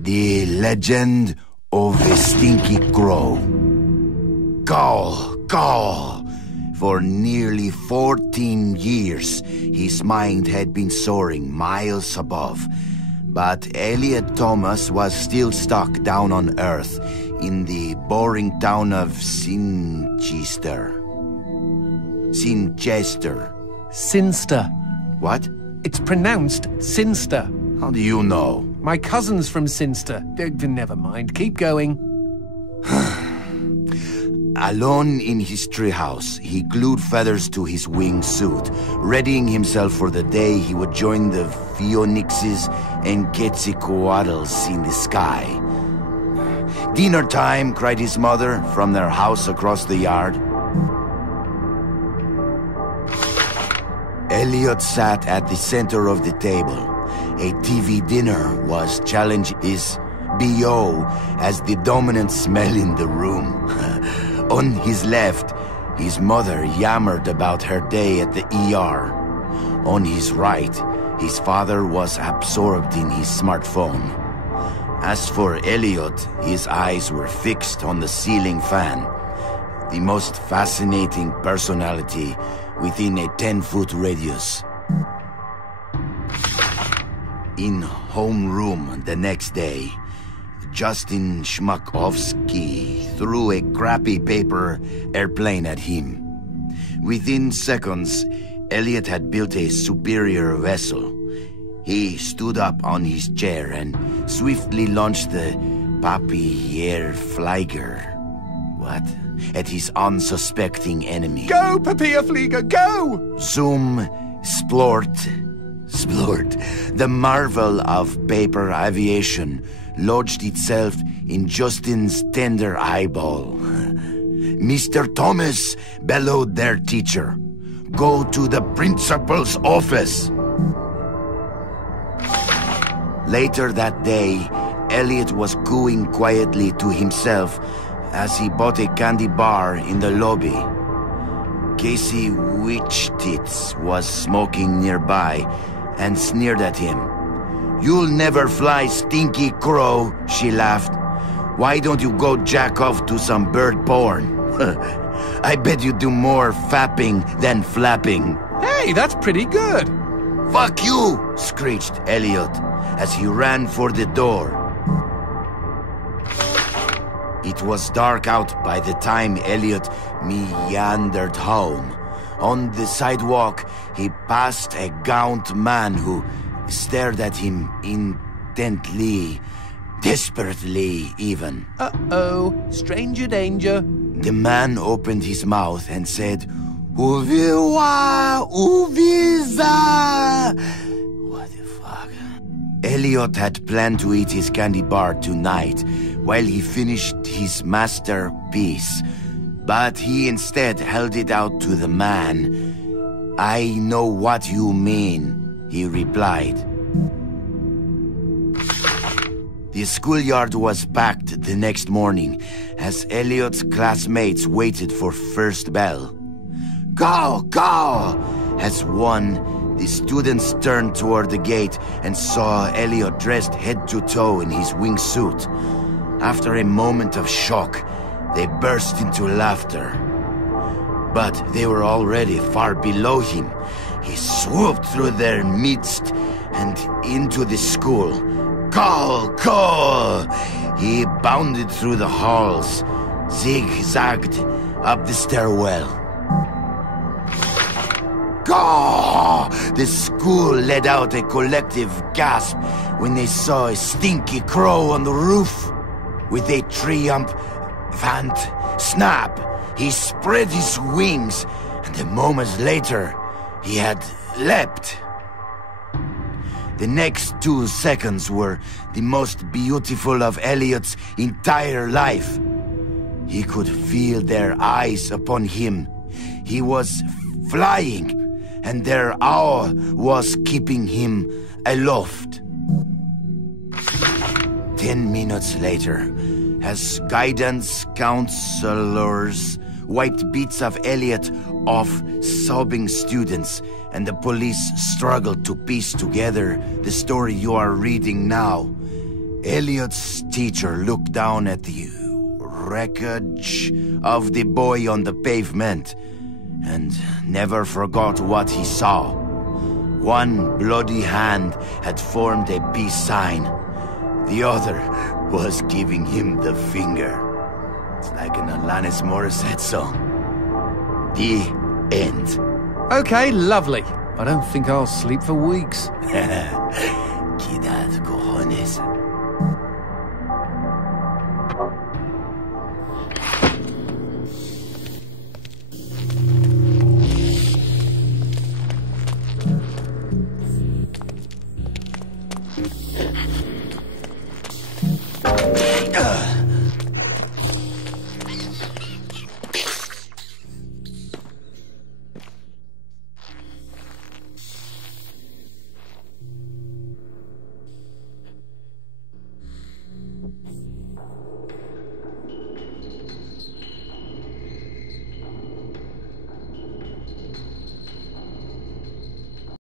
The Legend of a Stinky Crow. Caw, caw. For nearly 14 years, his mind had been soaring miles above. But Elliot Thomas was still stuck down on Earth in the boring town of Sinchester. Sinster. What? It's pronounced Sinster. How do you know? My cousin's from Sinster. Never mind, keep going. Alone in his treehouse, he glued feathers to his wingsuit, readying himself for the day he would join the Phoenixes and Quetzalcoatlus in the sky. "Dinner time," cried his mother from their house across the yard. Elliot sat at the center of the table. A TV dinner was challenged his BO as the dominant smell in the room. On his left, his mother yammered about her day at the ER. On his right, his father was absorbed in his smartphone. As for Elliot, his eyes were fixed on the ceiling fan, the most fascinating personality within a 10-foot radius. In homeroom the next day, Justin Schmakovsky threw a crappy paper airplane at him. Within seconds, Elliot had built a superior vessel. He stood up on his chair and swiftly launched the Papierflieger. What? At his unsuspecting enemy. Go, Papierflieger, go! Zoom, splort, the marvel of paper aviation lodged itself in Justin's tender eyeball. "Mr. Thomas," bellowed their teacher, "go to the principal's office." Later that day, Elliot was cooing quietly to himself as he bought a candy bar in the lobby. Casey Witchtits was smoking nearby and sneered at him. "You'll never fly, Stinky Crow," she laughed. "Why don't you go jack off to some bird porn? I bet you do more fapping than flapping." Hey, that's pretty good. "Fuck you!" screeched Elliot as he ran for the door. It was dark out by the time Elliot meandered home. On the sidewalk, he passed a gaunt man who stared at him intently, desperately even. Uh-oh, stranger danger. The man opened his mouth and said, "Uviwa, uviza." What the fuck? Elliot had planned to eat his candy bar tonight while he finished his masterpiece, but he instead held it out to the man. "I know what you mean," he replied. The schoolyard was packed the next morning as Elliot's classmates waited for first bell. "Go, go!" As one, the students turned toward the gate and saw Elliot dressed head to toe in his wingsuit. After a moment of shock, they burst into laughter. But they were already far below him. He swooped through their midst and into the school. "Call, call!" He bounded through the halls, zigzagged up the stairwell. "Caw!" The school let out a collective gasp when they saw a Stinky Crow on the roof. With a triumphant snap, he spread his wings, and a moment later, he had leapt. The next 2 seconds were the most beautiful of Elliot's entire life. He could feel their eyes upon him. He was flying, and their awe was keeping him aloft. 10 minutes later, as guidance counselors wiped bits of Elliot off sobbing students, and the police struggled to piece together the story you are reading now. Elliot's teacher looked down at the wreckage of the boy on the pavement and never forgot what he saw. One bloody hand had formed a peace sign. The other was giving him the finger. It's like an Alanis Morissette song. The end. Okay, lovely. I don't think I'll sleep for weeks.